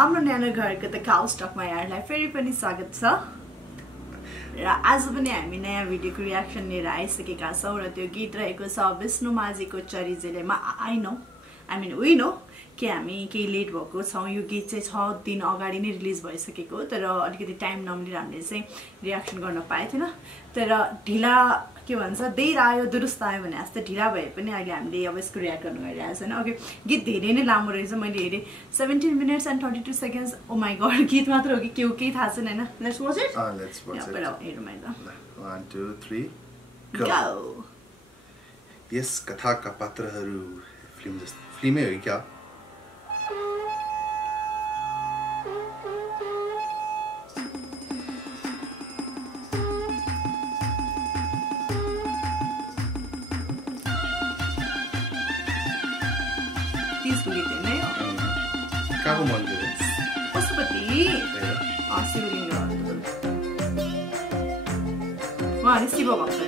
हाम्रो न्यानो घरको त काउस टकमा यहाँलाई फेरि पनि स्वागत छ र आज पनि हामी नयाँ भिडियोको रियाक्सन लिएर आइसकेका छौं र त्यो गीत रहेको छ विष्णु माझीको चरीजेलेमा आई मीन वी नो कि हामी केही लेट भएको छौं यो गीत चाहिँ 6 दिन अगाडि नै रिलिज भइसकेको तर अलिकति टाइम नमिलेर हामीले चाहिँ रियाक्सन गर्न पाएथेन तर ढिला के भन्छ देर आयो दुरुस्त आयो भने जस्तै ढिला भए पनि अहिले हामीले अब यसको रियाक्ट गर्न गइरहेको छैन ओके गीत धेरै नै लामो रहेछ मैले हेरे 17 minutes and 32 seconds oh my god गीत मात्र हो कि केही थाहा छैन हैन let's watch it let's watch it हेरौँ है त 1 2 3 गो यस कथाका पात्रहरू फिल्मै हो क्या काको मन्दिर पशुपति शिवलिङ्ग उहाँले शिव भक्त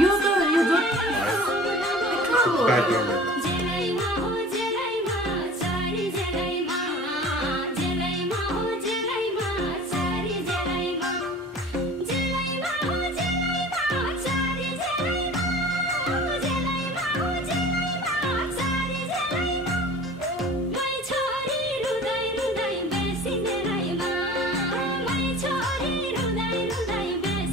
यो त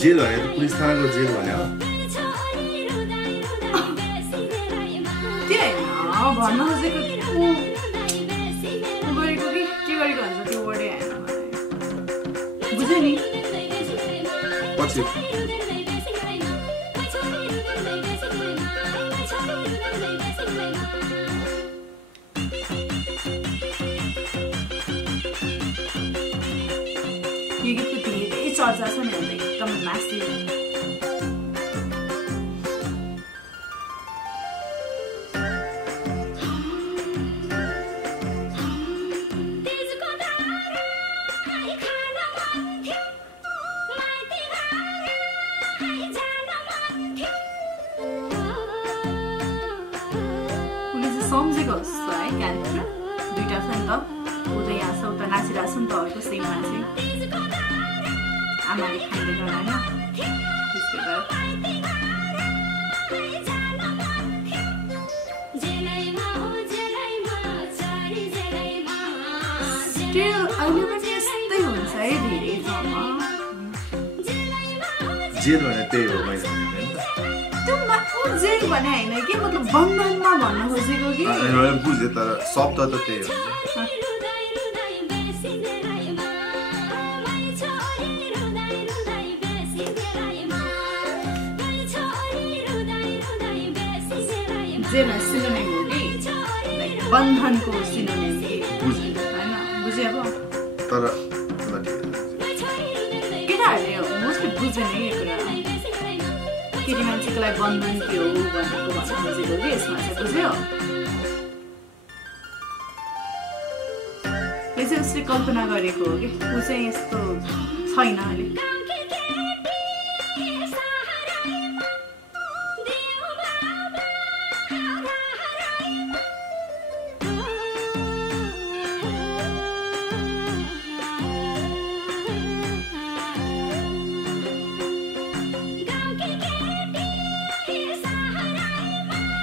जेल भने त पुलिस थानाको जेल भने हो त्यो हैन भन्न खोजेको गरेको कि के गरेको हुन्छ त्यो वर्डै हैन बुझ्यो नि पछि यो गीतको धेरै चर्चा छ नि एकदम म्यासिभ सम्झेको जस्तो है क्यारेक्टर दुईटा छ नि त ऊ त यहाँ छ उता नाचिरहेको छ नि त अर्को सेम मान्छे आमाले खाँदै गर्न अहिले पनि यस्तै हुन्छ है धेरै ठाउँमा जेल भने त्यही हो मैले जेल भने हैन के मतलब बन्धनमा भन्न खोजेको कि बुझे तर शब्द त त्यही हो जेल सिनोनिम हो कि बन्धनको सिनोनिम कि हैन बुझे अब तर केटाहरूले मोस्टली बुझ्दैन नि यो कुरा केटी मान्छेको लागि बन्धन के हो भनेको भन्न खोजेको कि यसमा चाहिँ बुझ्यो यो चाहिँ उसले कल्पना गरेको हो कि ऊ चाहिँ यस्तो छैन अहिले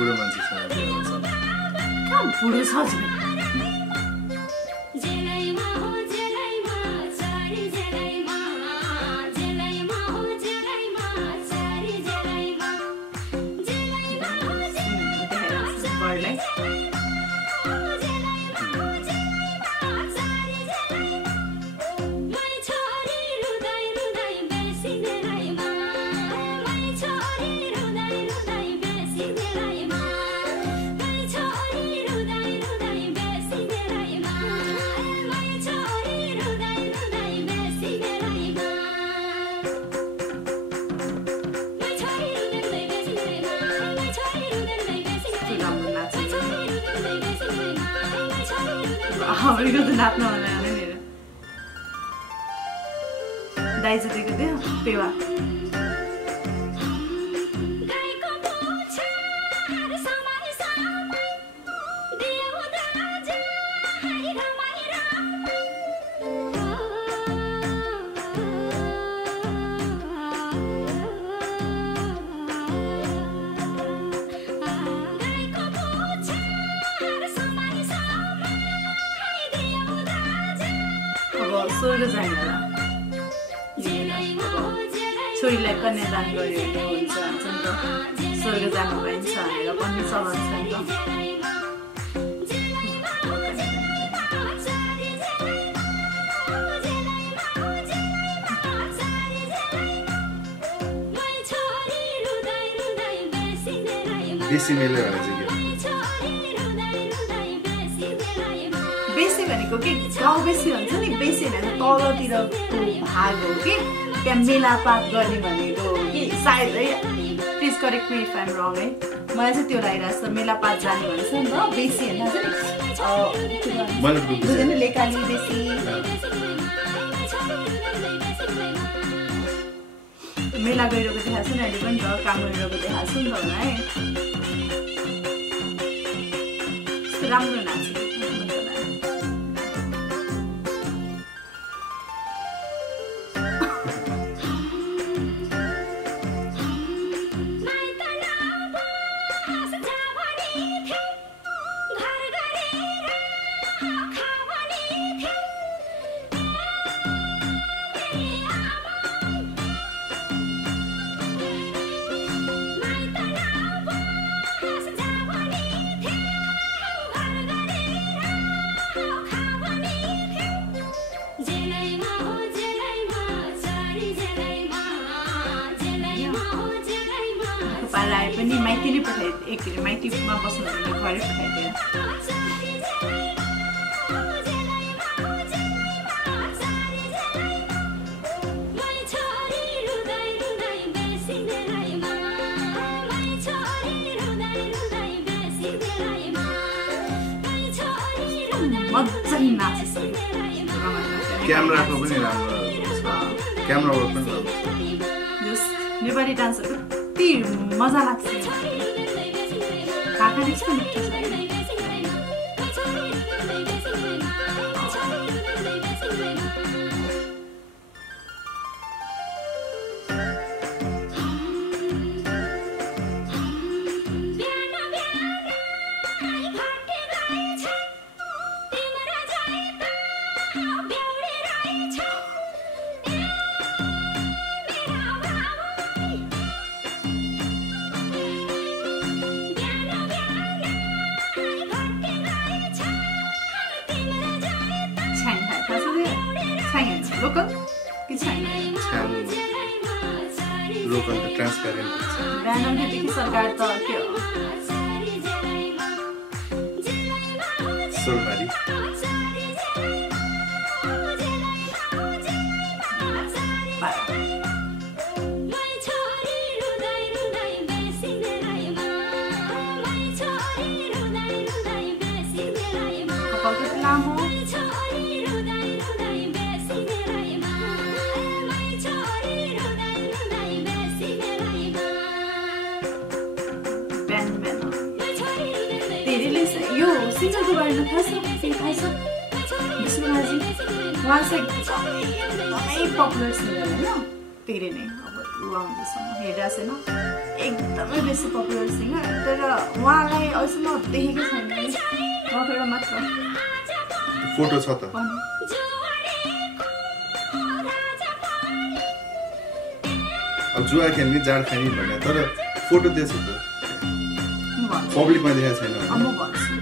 बुढो मान्छे बुढो छ America the nap no लगाइसकेको थियो पेवा स्वर्ग जाने होला छोरीलाई कन्यादान गर्यो भने हुन्छ नि त स्वर्ग जानु पाइन्छ भनेर भन्ने चलन छ नि त बेसी मेले भने चाहिँ बेसी भनेको के गाउँ बेसी भन्छ नि बेसी भने तलतिरको भाग हो कि त्यहाँ मेलापात गर्ने भनेको हो कि सायद है please correct me if I am wrong है मलाई चाहिँ त्यो लागिरहेको छ मेलापात जाने भन्छ नि त बेसी होइन चाहिँ लेकाली बेसी मेला गइरहेको देखाएको छ नि अहिले पनि त काम गरिरहेको देखाएको छ नि त होला है राम्रो नाच्छ पाराए पनि माइतीले पठाइ एकचोटि माइतीमा बस्नु भने घरै पठाइदियो मजाले नाच्छ क्यामेराको पनि राम्रो क्यामेरा वर्क पनि राम्रो नेपाली डान्सहरू कति मजा लाग्छ काका यस्तो मिठो छ लोकल कि छैन लोकल त ट्रान्सपेरेन्ट ऱ्यान्डम देखि सरकार त के हो सोलबारी लामो यो सिङ्गरको बारेमा थाहा छ थाहा छ विष्णुमाझी उहाँ चाहिँ एकदमै पपुलर सिङ्गर होइन धेरै नै अब उहाँ हुँदैसम्म हेरिरहेको छैन एकदमै बेसी पपुलर सिङ्गर तर उहाँलाई अहिलेसम्म देखेकै छैन उहाँको मात्र फोटो छ त अब जुवा खेल्ने जाड खाने भने तर फोटो दिएछ त पब्लिकमा देखाएको छैन म भन्छु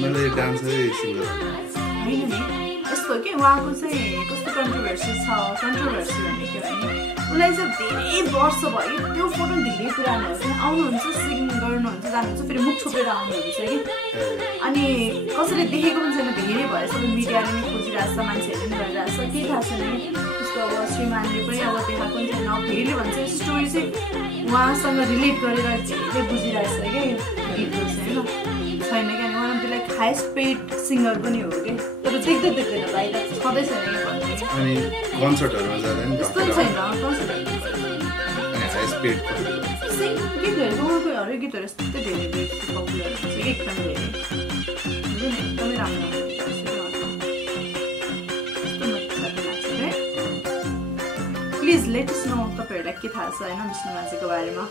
मैले डान्सरै सिङ्गर होइन नि यस्तो कि उहाँको चाहिँ कस्तो कन्ट्रोभर्सी छ कन्ट्रोभर्सी भन्ने के भने उसलाई चाहिँ धेरै वर्ष भयो त्यो फोटो धेरै पुरानो हो कि आउनुहुन्छ सिङ गर्नुहुन्छ जानुहुन्छ फेरि मुख छोपेर आउनुहुन्छ कि अनि कसैले देखेको पनि छैन धेरै भयो सबै मिडियाले पनि खोजिरहेको छ मान्छेहरूले पनि गरिरहेको छ केही थाहा छैन उसको अब श्रीमानले पनि अब देखाएको पनि छैन धेरैले भन्छ स्टोरी चाहिँ उहाँसँग रिलेट गरेर धेरै बुझिरहेको छ क्या यो गीतको चाहिँ होइन छैन क्या one of the like highest paid singer पनि हो कि तर देख्दैन बाहिर छँदै छैन कि भन्ने अनि कन्सर्टहरुमा जाँदा नि त्यस्तो छैन गीतहरू उहाँको हरेक गीतहरू यस्तै धेरै पपुलर हुन्छ कि एकदम धेरै एकदमै राम्रो प्लिज लेट अस नो तपाईँहरूलाई के थाहा छ होइन विष्णु माझीको बारेमा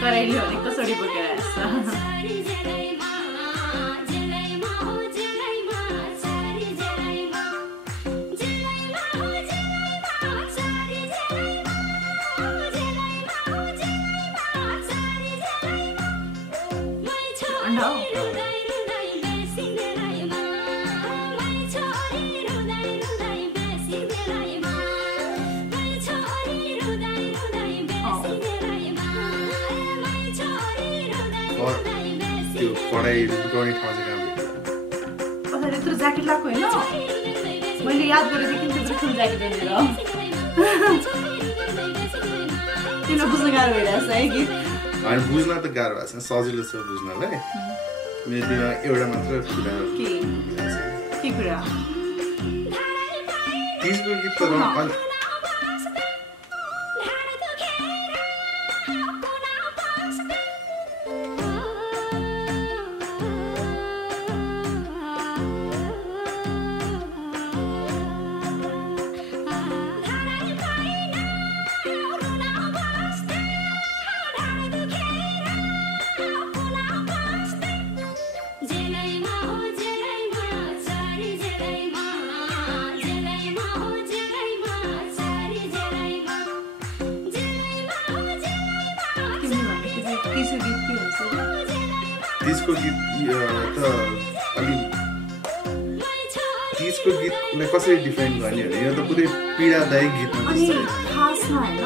कराइले भने कसरी बोकेर आएछ त्यो पढाइ गर्ने ठाउँ चाहिँ कहाँ भेट्यो यत्रो ज्याकेट लगाएको होइन मैले याद गरेदेखि त्यत्रो ठुलो ज्याकेट भनेर तिम्रो बुझ्न गाह्रो भइरहेछ है कि होइन बुझ्न त गाह्रो भएको छैन सजिलो छ बुझ्नलाई मेरो दिमाग एउटा मात्र कुरा के कुरा 30 को गीत त तीसको गीत त अलि तीसको गीतलाई कसरी डिफाइन गर्ने भने यो त पुरै पीडादायी गीत अनि खासमा हैन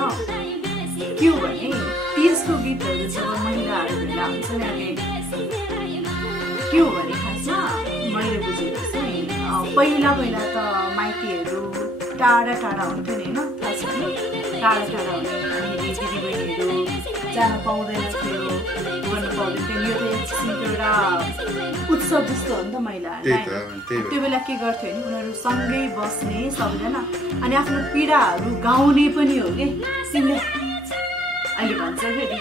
के हो भने तीसको गीतहरु जब महिलाहरु भेला हुन्छ नि के हो भने खासमा मैले बुझेको चाहिँ पहिला त माइतीहरु टाढा हुन्थ्यो नि हैन खासमा टाढा हुने अनि दिदीबहिनीहरु जान पाउँदैन थियो गर्न पाउँदैन थियो यो चाहिँ एउटा उत्सव जस्तो हो नि त महिलाहरुलाई त्यो बेला के गर्थ्यो भने उनीहरु सँगै बस्ने सबैजना अनि आफ्नो पीडाहरु गाउने पनि हो के सिंहले अहिले भन्छ फेरि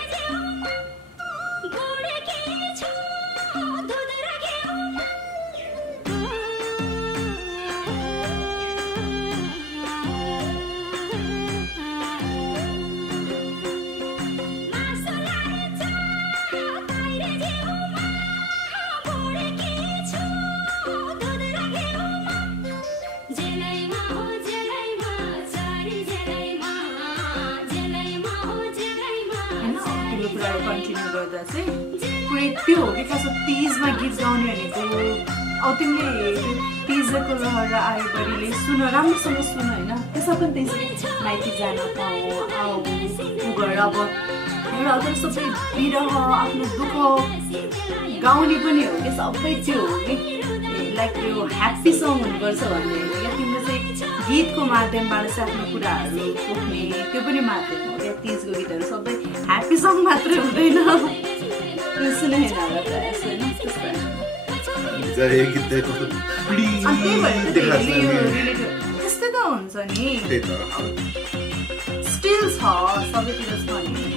कन्टिन्यू गर्दा चाहिँ पुरै त्यो हो कि खास तीजमा गीत गाउने भनेको अब तिमीले तीजको लहर आयो बढीले सुन राम्रोसँग सुन होइन त्यसमा पनि त्यसरी माइती जान पाऊ आऊ घर अब एउटा अब सबै विरह आफ्नो दुःख गाउने पनि हो कि सबै त्यो हो कि लाइक यो ह्याप्पी सङ हुनुपर्छ भन्ने होइन क्या तिम्रो चाहिँ गीतको माध्यमबाट चाहिँ आफ्नो कुराहरू पोख्ने त्यो पनि माध्यम हो क्या तीजको गीतहरू सबै ह्याप्पी सङ मात्रै हुँदैन त्यो सुने त्यस्तै त हुन्छ नि स्टिल छ सबैतिर छ नि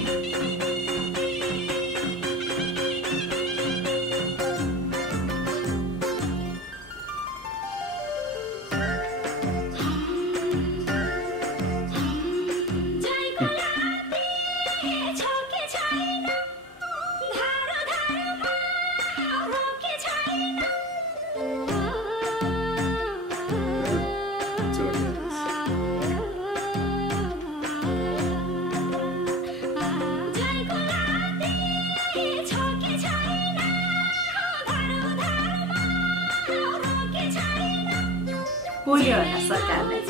पोल्यो होला सरकारले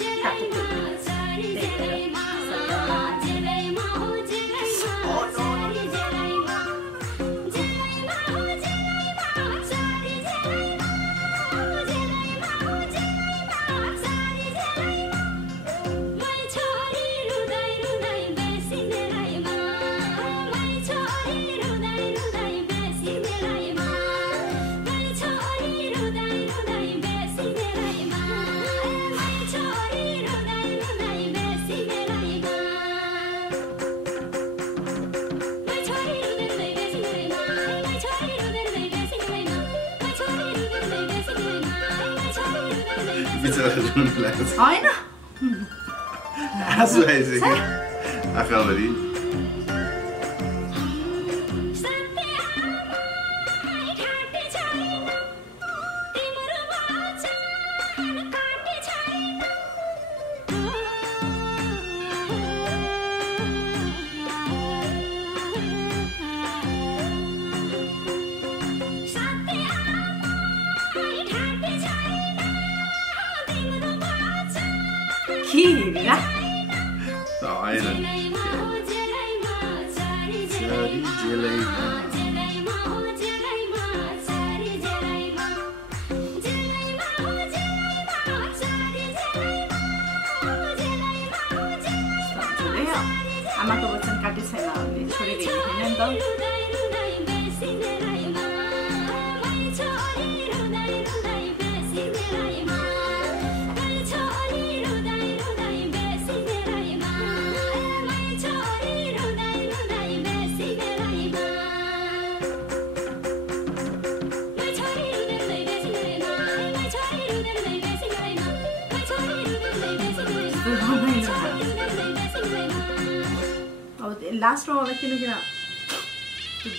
होइन आँसु आइसक्यो आँखाभरि आमाको वचन काटे छैन हामीले छोडेर हिँड्दैन नि त लास्टमा मलाई किनकिन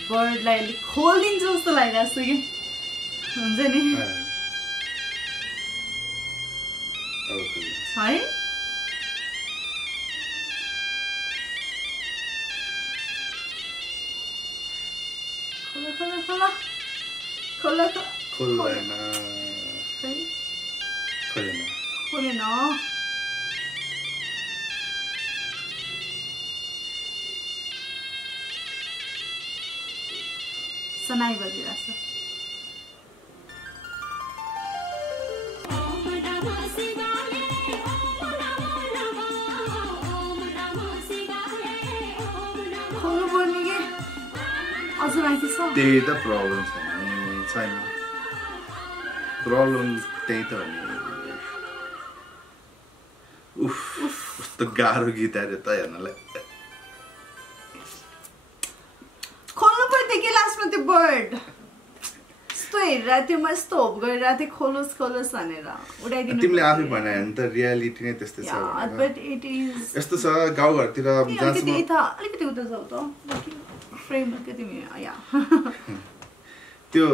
बर्डलाई अलिक खोलिदिन्छ जस्तो लागिरहेको छ कि हुन्छ नि है खोला खोला खोला खोला खोलेन सनाई बजिरहेछ खोल्नु पर्ने कि अझ माथि छ त्यही त प्रब्लम छैन प्रब्लम त्यही त हो नि उफ कस्तो गाह्रो गीत आयो त हेर्नलाई त्यो बर्ड यस्तो हेरिरहेको थियो म यस्तो होप गरिरहेको थिएँ खोलोस् खोलोस् भनेर उडाइदिनु तिमीले आफै भने नि त रियालिटी नै त्यस्तै छ यस्तो छ गाउँघरतिर अलिकति उता जाऊ त फ्रेम तिमी त्यो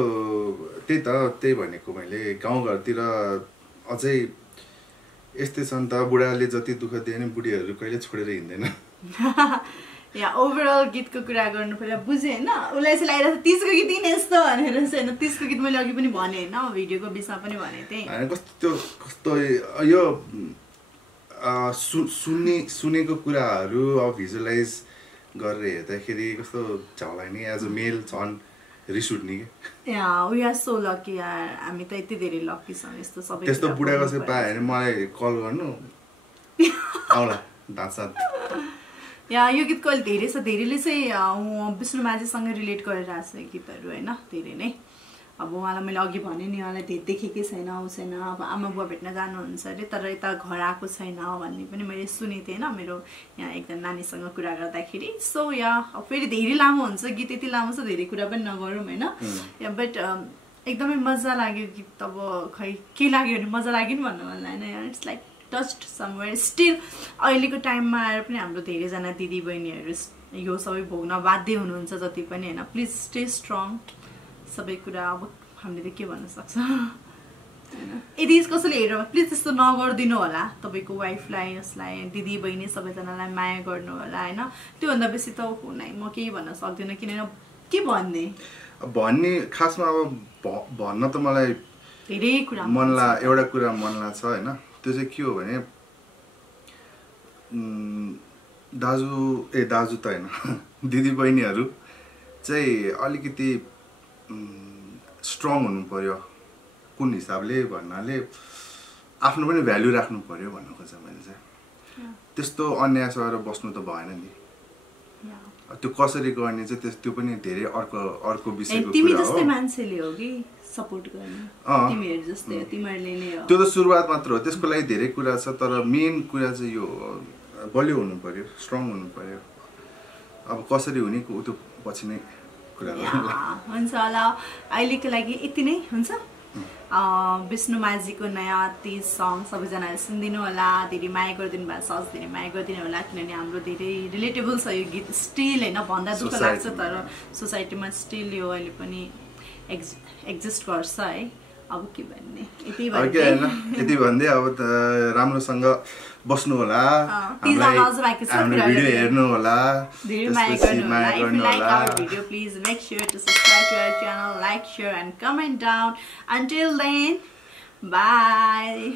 त्यही भनेको मैले गाउँघरतिर अझै यस्तै छ नि त बुढाले जति दुःख दिए नि बुढीहरू कहिले छोडेर हिँड्दैन या ओभरअल गीतको कुरा गर्नु पर्दा बुझेँ होइन उसलाई चाहिँ लागिरहेको छ 30 को गीत किन यस्तो भनेर चाहिँ होइन 30 को गीत मैले अघि पनि भनेँ होइन भिडियोको बिचमा पनि भनेको थिएँ कस्तो यो सुनेको कुराहरू अब भिजुअलाइज गरेर हेर्दाखेरि कस्तो झलाइने एज अ मेल छन् रिस उठ्ने कि वी आर सो लकी यार हामी त यति धेरै लकी छौँ यस्तो सबै त्यस्तो बुढाको चाहिँ पायो भने मलाई कल गर्नु आउला दाँत या यो गीतको अहिले धेरै छ धेरैले चाहिँ विष्णु माझीसँग रिलेट गरेर आएको छ गीतहरू होइन धेरै नै अब उहाँलाई मैले अघि भने नि उहाँलाई धेरै देखेकै छैन आउँछैन अब आमा बुवा भेट्न जानुहुन्छ अरे तर यता घर आएको छैन भन्ने पनि मैले सुनेको थिएँ होइन मेरो यहाँ एकजना नानीसँग कुरा गर्दाखेरि सो या फेरि धेरै लामो हुन्छ गीत यति लामो छ धेरै कुरा पनि नगरौँ होइन या बट एकदमै मजा लाग्यो गीत अब खै के लाग्यो भने मजा लाग्यो नि भन्नु मन लाग्दैन it's like touched somewhere still अहिलेको टाइममा आएर पनि हाम्रो धेरैजना दिदी बहिनीहरू यो सबै भोग्न बाध्य हुनुहुन्छ जति पनि होइन प्लिज स्टे स्ट्रङ सबै कुरा अब हामीले त के भन्न सक्छ यदि कसैले हेरेर प्लिज त्यस्तो नगरिदिनु होला तपाईँको वाइफलाई उसलाई दिदी बहिनी सबैजनालाई माया गर्नु होला होइन त्योभन्दा बेसी त नै म केही भन्न सक्दिनँ किनभने के भन्ने खासमा अब भन्न त मलाई धेरै कुरा मनला एउटा कुरा मनला छ होइन त्यो चाहिँ के हो भने दाजु त होइन दिदी बहिनीहरू चाहिँ अलिकति स्ट्रङ हुनु पर्यो कुन हिसाबले भन्नाले आफ्नो पनि भ्यालु राख्नु पर्यो भन्नु खोजेँ मैले चाहिँ त्यस्तो अन्याय सहेर बस्नु त भएन नि त्यो कसरी गर्ने चाहिँ त्यो पनि धेरै अर्को विषयको कुरा हो तिमी जस्तै मान्छेले हो कि सपोर्ट गर्ने तिमीहरु जस्तै तिमीहरुले नै हो त्यो त सुरुवात मात्र हो त्यसको लागि धेरै कुरा छ तर मेन कुरा चाहिँ यो बलियो हुनु पर्यो स्ट्रङ हुनु पर्यो अब कसरी हुने त्यो पछि नै कुरा गरौँला हुन्छ होला अहिलेको लागि यति नै हुन्छ विष्णु माझीको नयाँ 30 सङ सबैजनाले सुनिदिनु होला धेरै माया गरिदिनु भएको छ धेरै माया गरिदिनु होला किनभने हाम्रो धेरै रिलेटेबल छ यो गीत स्टिल हैन भन्दा दुःख लाग्छ तर सोसाइटीमा स्टिल यो अहिले पनि एक्जिस्ट गर्छ है अब के भन्ने यति भन्दै अब राम्रोसँग बस्नु होला हाम्रो भिडियो हेर्नु होला धेरै माया गर्नु होला if you like our video please make sure to subscribe to our channel like share and comment down until then bye